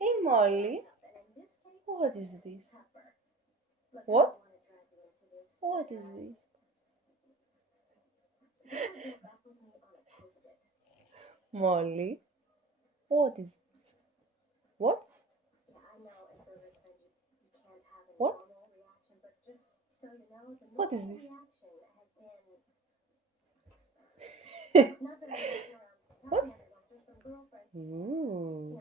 Hey Molly, what is this? What? What is this? Molly, what is this? What? What? What is this? What? Ooh.